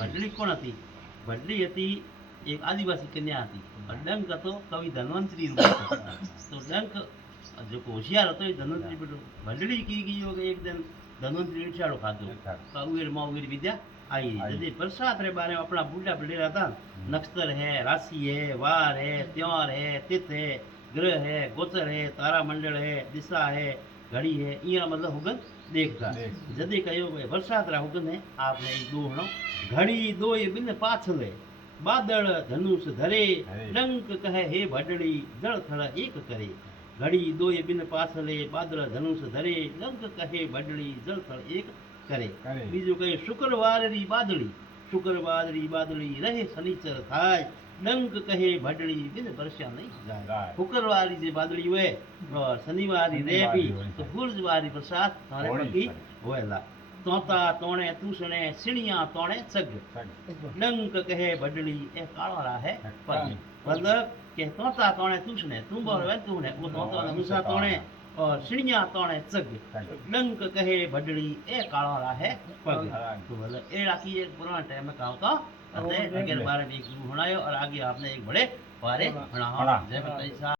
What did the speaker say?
ભડલી કોણ હતી? ભડલી હતી એક આદિવાસી કન્યા હતી. ડંક હતો કવિ ધન્વંતરી નો હતો. તો ડંક जो होशियार હતો એ ધન્વંતરી બેટો ભડલી की गई કે એક दिन ધન્વંતરી ઈઠાડો ખાધો કાઉર માઉર વિદ્યા आई यदि बरसात रे बारे में अपना बूढ़ा बडेरा था नक्षत्र है राशि है वार है त्योहार है तिथ है ग्रह है गोचर है तारा मंडल है दिशा है घड़ी है ये मतलब हुगन देखता जदि कहो भाई बरसात रा हुगन है आपने एक दो हणो घड़ी दो ये बिन पाछले बादल धनुष धरे डंक कहे हे भडड़ी जल थड़ एक करे घड़ी दो ये बिन पाछले बादल धनुष धरे डंक कहे भडड़ी जल थड़ एक करे बीजू कहे शुक्रवार री बादली रहे शनिचर थाय डंक कहे भडड़ी बिन वर्षा नहीं जाए शुक्रवार री बादली हुए और शनिवार री रे भी तो गुरुवार री बरसात थारे पकी होएला तोता तोणे तूसणे सिणिया तोणे सग डंक कहे भडड़ी ए काळा है पग मतलब के तोता तोणे तूसणे तू बोल वे तूने वो तोता दूसरा तोणे और सिणिया तोणे सग डंक कहे भडड़ी ए काळा है पग तो मतलब ए राखी एक पुराना टाइम में कहा था अतः अगर बारे में एक हुणायो और आगे आपने एक बड़े बारे हुणा जय माता दी।